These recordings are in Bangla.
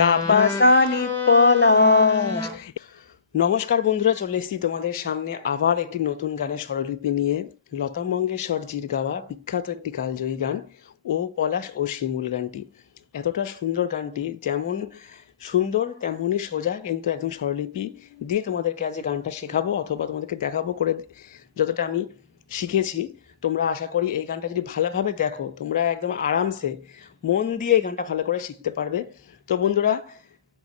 গাপাসানি পলাশ। নমস্কার বন্ধুরা, চলে এসেছি তোমাদের সামনে আবার একটি নতুন গানের স্বরলিপি নিয়ে। লতা মঙ্গেশকরজির গাওয়া বিখ্যাত একটি কালজয়ী গান ও পলাশ ও শিমুল গানটি। এতটা সুন্দর গানটি, যেমন সুন্দর তেমনই সোজা, কিন্তু একদম স্বরলিপি দিয়ে তোমাদেরকে আজ গানটা শেখাবো অথবা তোমাদেরকে দেখাবো করে। যতটা আমি শিখেছি, তোমরা আশা করি এই গানটা যদি ভালোভাবে দেখো, তোমরা একদম আরামসে মন দিয়ে এই গানটা ভালো করে শিখতে পারবে। তো বন্ধুরা,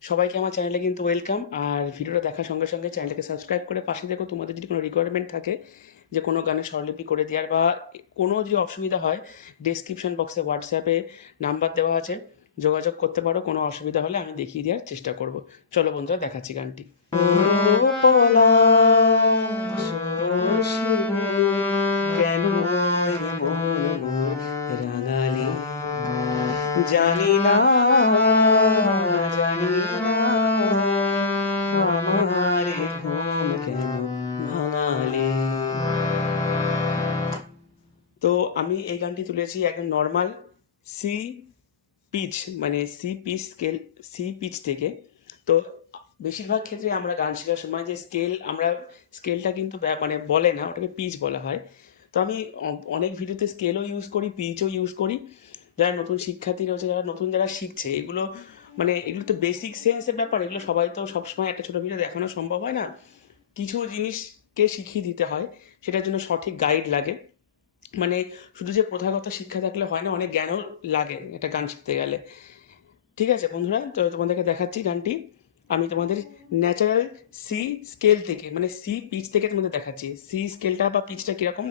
সবাইকে আমার চ্যানেলে কিন্তু ওয়েলকাম। আর ভিডিওটা দেখার সঙ্গে সঙ্গে চ্যানেলটাকে সাবস্ক্রাইব করে পাশে দেখো। তোমাদের যদি কোনো রিকোয়ারমেন্ট থাকে যে কোনো গানের স্বরলিপি করে দেওয়ার বা কোনো যদি অসুবিধা হয়, ডেসক্রিপশন বক্সে হোয়াটসঅ্যাপে নাম্বার দেওয়া আছে, যোগাযোগ করতে পারো। কোনো অসুবিধা হলে আমি দেখিয়ে দেওয়ার চেষ্টা করব। চলো বন্ধুরা, দেখাচ্ছি গানটি। কেন রাঙালি জানি না, জানি না আমারে ঘুম কেন ভাঙালে। তো আমি এই গানটি তুলেছি একদম নর্মাল সি পিচ, মানে সি পিচ থেকে। তো বেশিরভাগ ক্ষেত্রে আমরা গান শেখার সময় যে স্কেলটা কিন্তু মানে বলে না, ওটাকে পিচ বলা হয়। তো আমি অনেক ভিডিওতে স্কেলও ইউজ করি, পিচও ইউজ করি। যারা নতুন শিক্ষার্থী রয়েছে, যারা শিখছে, এগুলো তো বেসিক সেন্সের ব্যাপার। এগুলো সবাই তো সবসময় একটা ছোটো ভিডিও দেখানো সম্ভব হয় না। কিছু জিনিসকে শিখিয়ে দিতে হয়, সেটার জন্য সঠিক গাইড লাগে। মানে শুধু যে প্রথাগত শিক্ষা থাকলে হয় না, অনেক জ্ঞানও লাগে একটা গান শিখতে গেলে। ঠিক আছে বন্ধুরা, তো তোমাদেরকে দেখাচ্ছি গানটি। আমি তোমাদের ন্যাচারাল সি স্কেল থেকে, মানে সি পিচ থেকে তোমাদের দেখাচ্ছি। সি স্কেলটা বা পিচটা কীরকম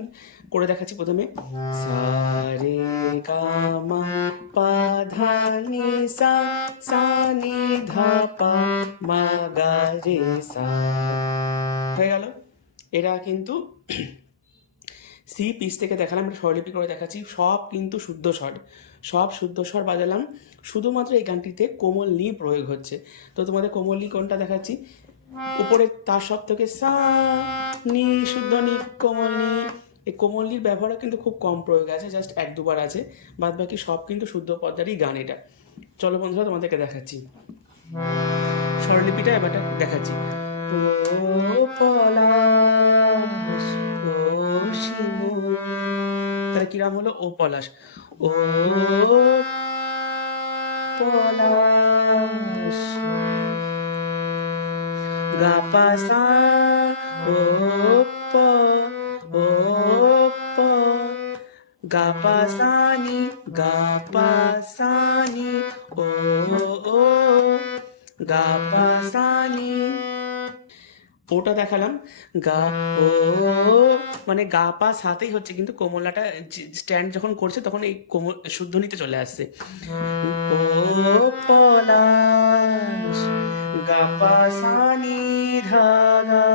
করে দেখাচ্ছি। প্রথমে সা রে গা মা পা ধা নি সা, সা নি ধা পা মা গা রে সা, হয়ে গেল। এরা কিন্তু সি পিচ থেকে দেখালাম, একটা স্বরলিপি করে দেখাচ্ছি। সব কিন্তু শুদ্ধ স্বর, সব শুদ্ধ স্বর বাজালাম। শুধুমাত্র এই গানটিতে কোমল নি প্রয়োগ হচ্ছে। তো তোমাদের কোমল নি কোনটা দেখাচ্ছি। উপরে তার সব থেকে সা নি, শুদ্ধ নি, কোমল নি। এই কোমল নির ব্যবহারও কিন্তু খুব কম প্রয়োগ আছে, জাস্ট এক দুবার আছে। বাদ বাকি সব কিন্তু শুদ্ধ পদ্মারই গান এটা। চলো বন্ধুরা, তোমাদেরকে দেখাচ্ছি স্বরলিপিটা, এবারটা দেখাচ্ছি। ও পলাশ ও শিমুল, তাহলে কিরাম হলো? ও পলাশ, ও পলাশ, গা পা সা, ও প, ও প, গা পা সা নি, গা পা সা নি, ও ও, গা পা সা নি। ওটা দেখালাম। গা ও, মানে গা পা সাথেই হচ্ছে, কিন্তু কোমলাটা স্ট্যান্ড যখন করছে তখন এই কোমল শুদ্ধনীতে চলে আসছে। ও পলাশ, গা পা সা নি ধা গা,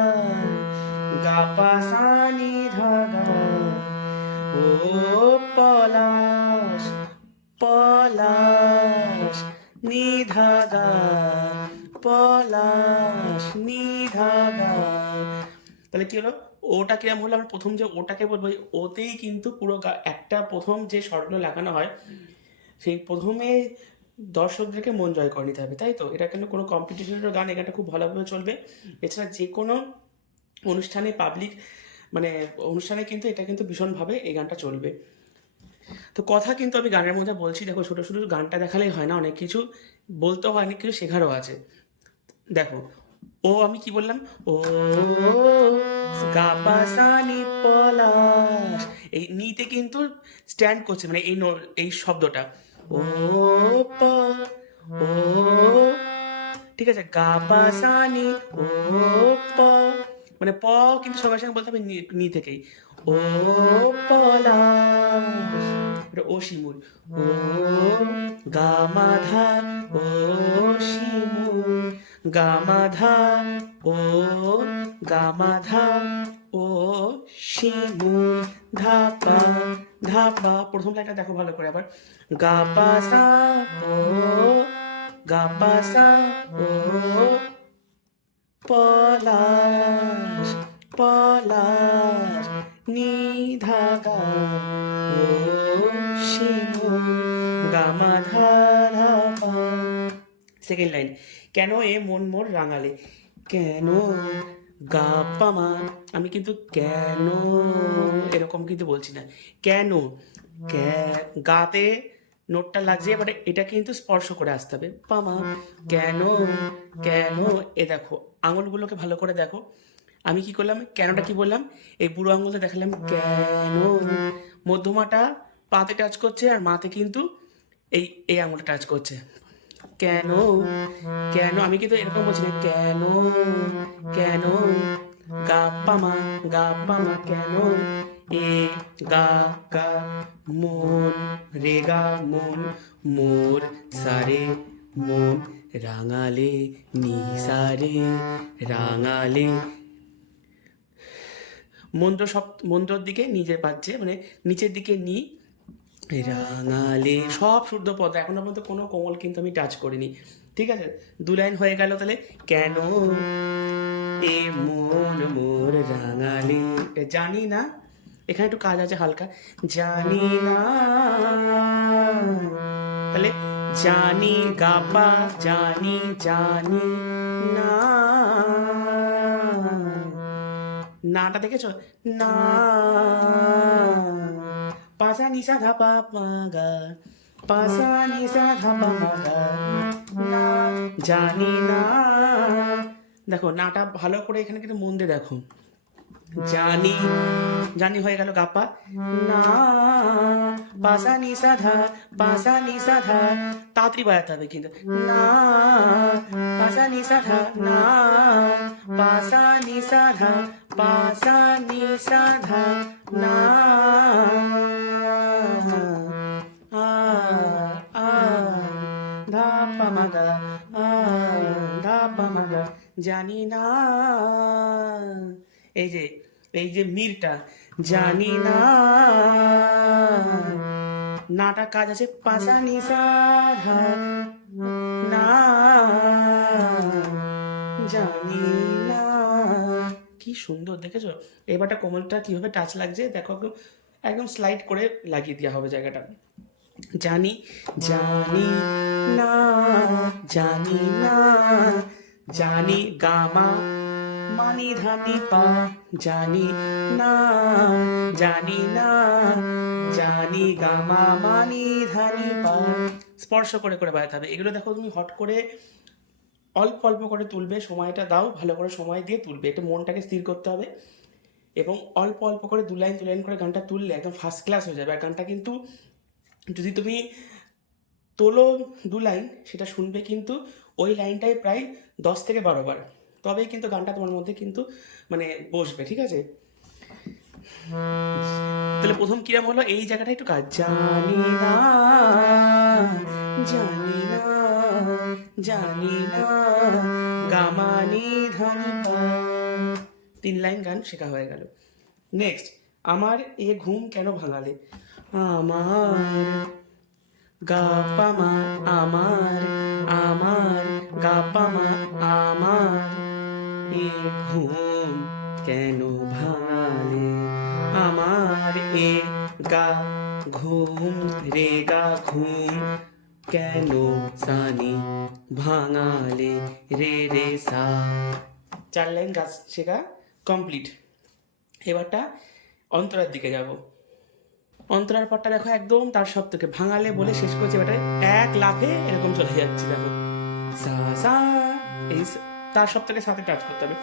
গা পা সা নি ধা গা, ও পলাশ, পলাশ নি ধা গা, পলাশ নি ধা গা। তাহলে কি হলো? ওটা কিরম হলো? আমরা প্রথম যে ওটাকে বলবো, ওতেই কিন্তু পুরো একটা প্রথম যে স্বরগুলো লাগানো হয়, সেই প্রথমে দর্শকদেরকে মন জয় করে নিতে হবে, তাই তো? এটা কিন্তু কোনো কম্পিটিশনের গান, এই গানটা খুব ভালোভাবে চলবে। এছাড়া যে কোনো অনুষ্ঠানে, মানে অনুষ্ঠানে কিন্তু এটা কিন্তু ভীষণভাবে এই গানটা চলবে। তো কথা কিন্তু আমি গানের মধ্যে বলছি, দেখো, ছোটো শুধু গানটা দেখালেই হয় না, অনেক কিছু বলতেও হয়, অনেক কিছু শেখারও আছে। দেখো, ও আমি কি বললাম? ও গা পা সা নি পলাশ, এই নিতে কিন্তু স্ট্যান্ড করছে, মানে এই শব্দটা। ও প, ও, ঠিক আছে। গা পা সা নি, ও প, মানে প কিন্তু সবার সঙ্গে বলতে হবে নি থেকেই। ও পলাশ, এটা ও শিমুল। ও গা মা ধা, ও শিমুল, গা মা ধা, ও গা মা ধা, ও শিমুল, ধা পা, ধা পা। প্রথম লাইনটা দেখো ভালো করে আবার। গা পা সা, ও গা পা সা, ও পলাশ, পলাশ নি ধা গা, ও শিমুল, গা মা ধা ধা পা। সেকেন্ড লাইন, কেন এ মন মোর রাঙালে, কেন গা পা মা, আমি কিন্তু কেন এরকম কিন্তু বলছি না, কেন, গাতে নোটটা লাগছে, এবারে এটা কিন্তু স্পর্শ করে আসতে হবে, পামা, কেন, কেন, এ দেখো আঙুলগুলোকে ভালো করে দেখো, আমি কি করলাম, কেনটা কি বললাম, এই বুড়ো আঙুলটা দেখালাম কেন, মধ্যমাটা পাতে টাচ করছে আর মাতে কিন্তু এই এই আঙুলটা টাচ করছে, কেন, কেন, আমি কিন্তু এরকম বলছি না, কেন, কেন, গা পা মা, কেন এ গা গা মন রে গা মন মোর সারে মন রাঙালে নি সারে রাঙালে, মন্ত্রর দিকে নিজে পাচ্ছে, মানে নিচের দিকে নি, রাঙালে সব শুদ্ধ পদ, এখনো পর্যন্ত কোনো কোমল কিন্তু আমি টাচ করিনি, ঠিক আছে। 2 লাইন হয়ে গেল, তাহলে কেন এ মন মোর রাঙালে, জানি না, এখানে একটু কাজ আছে হালকা, জানি না, তাহলে জানি গাপা, জানি জানি না, নাটা দেখেছো, না, পাসা নিসা ধা পা পা গা, পাসা নিসা ধা পা মা গা, না, জানি না, দেখো নাটা ভালো করে এখানে কিন্তু মন দিয়ে দেখো, জানি, জানি হয়ে গেল গাপা, না, পাসা নিসা ধা, পাসা নিসা ধা, তাড়াতাড়ি বাজাতে হবে কিন্তু, না, পাসা নিসা ধা, না, পাসা নিসা ধা, পাসা নিসা ধা, না, আ আ ধা পা মা গা, আ ধা পা মা গা, জানি না, এই যে মিরটা, জানি না, নাটা কাজ আছে, পাসা নিসা ধা, না, জানি না, কি সুন্দর দেখেছো, এবারটা কোমলটা কিভাবে টাচ লাগছে দেখো, একদম একদম স্লাইড করে লাগিয়ে দেওয়া হবে জায়গাটা, জানি, জানি না, জানি না, জানি গামা মানি ধানি পা, জানি না, জানি না, জানি গামা মানি ধানি পা, স্পর্শ করে করে বাজাতে হবে, এগুলো দেখো তুমি হট করে অল্প অল্প করে তুলবে, সময়টা দাও, ভালো করে সময় দিয়ে তুলবে, একটু মনটাকে স্থির করতে হবে, এবং অল্প অল্প করে 2 লাইন 2 লাইন করে গানটা তুললে একদম ফার্স্ট ক্লাস হয়ে যাবে। আর গানটা কিন্তু যদি তুমি তোলো 2 লাইন, সেটা শুনবে কিন্তু ওই লাইনটাই প্রায় 10 থেকে 12 বার, তবেই কিন্তু গানটা তোমার মধ্যে কিন্তু মানে বসবে, ঠিক আছে। তাহলে প্রথম কিরাম হলো, এই জায়গাটা একটু কাজ, জানি না, জানি না, জানি না, গামানি ধানি পা, 3 লাইন গান শেখা হয়ে গেল। নেক্সট, আমার এ ঘুম কেন ভাঙালে, আমার গা পা মা, আমার আমার গা পা মা, আমার এ ঘুম কেন ভাঙালে, আমার এ গা ঘুম রে গা ঘুম কেন সানি ভাঙালে রে রে সা, 4 লাইন গাছ শেখা কমপ্লিট। এবারটা অন্তরার দিকে যাব, অন্তরার পরটা দেখো একদম তার সব থেকে ভাঙালে বলে শেষ করছে, এবারে এক লাফে এরকম চলে যাচ্ছে, দেখো সা সা, এই তার সব থেকে সাথে টাচ করতে হবে,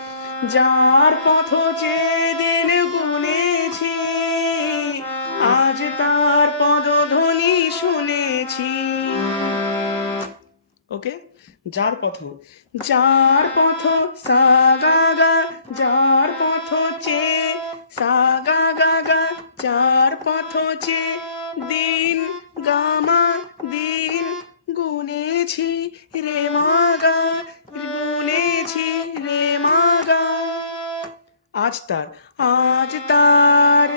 যার পথ যেদিন গুনেছি আজ তার পদধ্বনি শুনেছি, ওকে, যার পথ, যার পথ সা গা গা, যার পথ চে সা গা গা গা, যার পথ চে দিন গামা দিন গুনেছি রে মা গা, গুনেছি রে মা গা, আজ তার, আজ তার,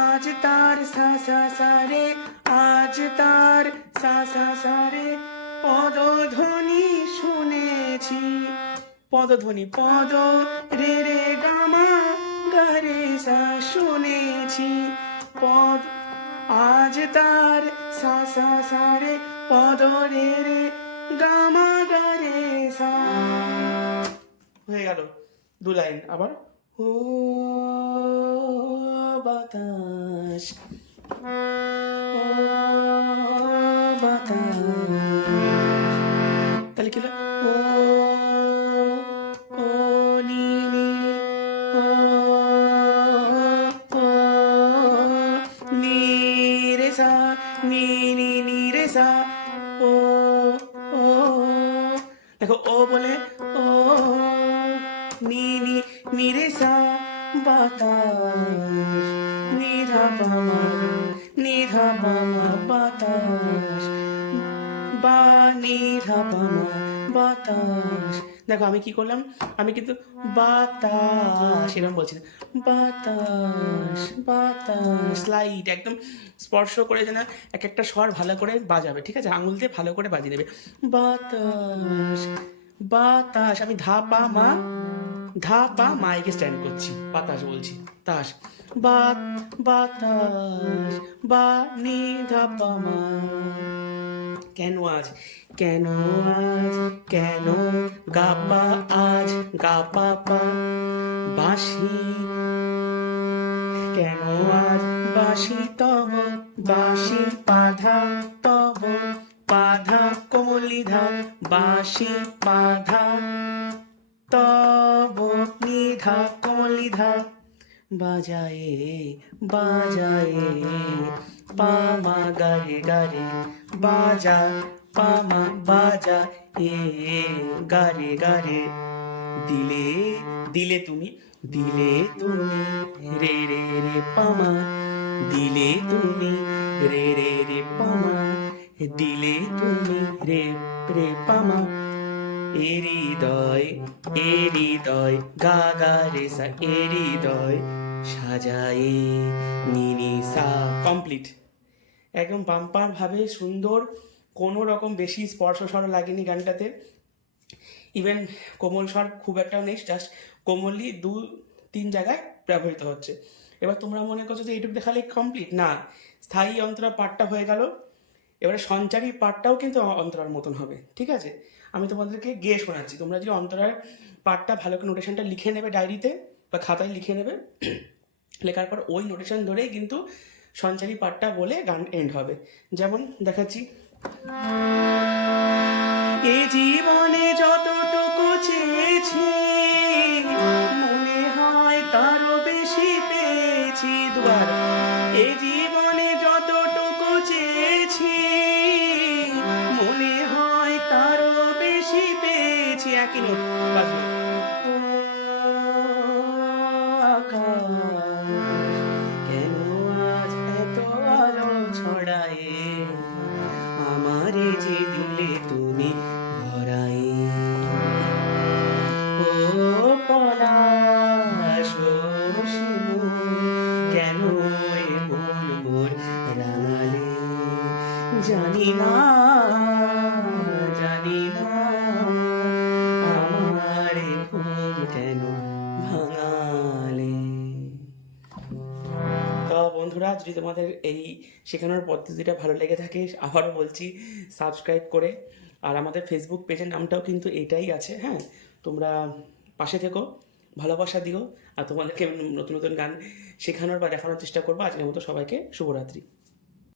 আজ তার সা সা সা রে, আজ তার সা সা সা রে, পদধ্বনি শুনেছি, পদধ্বনি পদ রে রে গামা গা রে সা শুনেছি, পদ, আজ তার সা সা সা রে, পদ রে রে গামা হয়ে গেল 2 লাইন। আবার ও বাতাস, ও বাতাস, তাহলে কি হলো? ও ও নি নি, ও ও নি রে সা, নি নি নি রে সা, ও ও। দেখো ও বলে ও নি নি নি রে সা, বাতাস, নি ধা পা মা, নি ধা পা মা, বাতাস, বা নি ধা পা মা, বাতাস। দেখো আমি কি করলাম, আমি কিন্তু বাতাস এরকম বলছি না, বাতাস বাতাস, স্লাইড একদম স্পর্শ করে যেন এক একটা স্বর ভালো করে বাজাবে, ঠিক আছে, আঙুল দিয়ে ভালো করে বাজিয়ে দেবে, বাতাস বাতাস। আমি ধা পা মা, ধা পা মাইকে স্ট্যান্ড করছি, বাতাস বলছি, তাস, বাত বাতাস, বা নি ধা পা মা। কেন আজ, কেন আজ, কেন গা পা আজ, গা পা পা, বাঁশি কেন আজ, বাঁশি তব, বাঁশি পাধা তব, পাধা কোমলিধা, বাঁশি পাধা তব, নিধা কোমলিধা, বাজায়ে বাজায়ে, পামা গারে গারে, বাজা পামা বাজা এ গারে গারে, দিলে দিলে তুমি, দিলে তুমি রে রে রে পামা, দিলে তুমি রে রে রে পামা, দিলে তুমি রে রে পামা, এ হৃদয়, এ হৃদয়, গা গা রে সা, এ হৃদয় সাজায়ে নি নি সা। কমপ্লিট, একদম বাম্পার ভাবে সুন্দর, কোনো রকম বেশি স্পর্শ স্বর লাগেনি গানটাতে, ইভেন কোমল স্বর খুব একটা নেই, জাস্ট কোমলই 2-3 জায়গায় ব্যবহৃত হচ্ছে। এবার তোমরা মনে করছো যে এইটুকু দেখালে কমপ্লিট, না, স্থায়ী অন্তরা পার্টটা হয়ে গেল, এবারে সঞ্চারী পার্টটাও কিন্তু অন্তরার মতন হবে, ঠিক আছে। আমি তোমাদেরকে গেয়ে শোনাচ্ছি, তোমরা যদি অন্তরার পার্টটা ভালো করে নোটেশনটা লিখে নেবে ডায়েরিতে বা খাতায় লিখে নেবে, লেখার পর ওই নোটেশন ধরেই কিন্তু সঞ্চারী পার্টটা বলে গান এন্ড হবে। যেমন দেখাচ্ছি, এ জীবনে যতটুকু চেয়েছি মনে হয় তারও বেশি পেয়েছি, দুবার, এ জীবনে যতটুকু চেয়েছি মনে হয় তারও বেশি পেয়েছি, একই নোট বাজলো, ও আকাশ কেন আজ এত আলো ছড়ায়, আমারে যে দিলে তুমি ভরাই, ও পলাশ ও শিমুল কেন এ মন মোর রাঙালে, জানি না জানি না আমার এ ঘুম কেন ভাঙালে। তো বন্ধুরা, যদি তোমাদের এই শেখানোর পদ্ধতিটা ভালো লেগে থাকে, আবারও বলছি সাবস্ক্রাইব করে, আর আমাদের ফেসবুক পেজের নামটাও কিন্তু এটাই আছে, হ্যাঁ, তোমরা পাশে থেকো, ভালোবাসা দিও, আর তোমাদেরকে নতুন নতুন গান শেখানোর বা দেখানোর চেষ্টা করবো। আজকের মতো সবাইকে শুভরাত্রি।